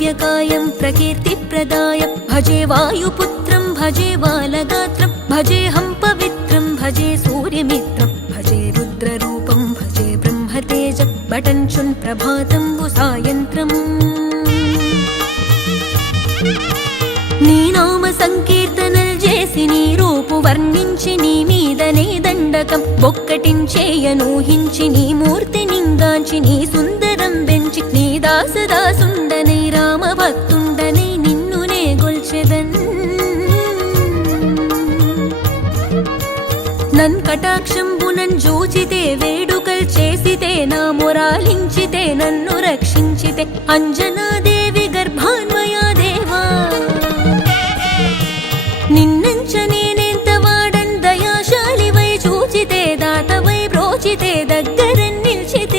दिव्यकायं प्रकीर्तिप्रदाय भजे वायुपुत्रं भजे बालगात्रं भजेऽहं पवित्रं भजे सूर्यमित्रं भजे रुद्ररूपं भजे ब्रह्मतेजं बटञ्चुन् प्रभातं सायन्त्रम् నీ నామ సంకీర్తనలు చేసి నీ రూపు వర్ణించి నీ మీదనే దండకం ఒక్కటించేయనూహించి నీ మూర్తి నింగాంచి నీ సుందరం పెంచి నీ దాసదాసుండనై రామభక్తుండనై నిన్నునే గొల్చెదన్ నన్ కటాక్షంబునన్ జూచితే వేడుకల్ చేసితే నా మొరాలించితే నన్ను రక్షించితే అంజనాది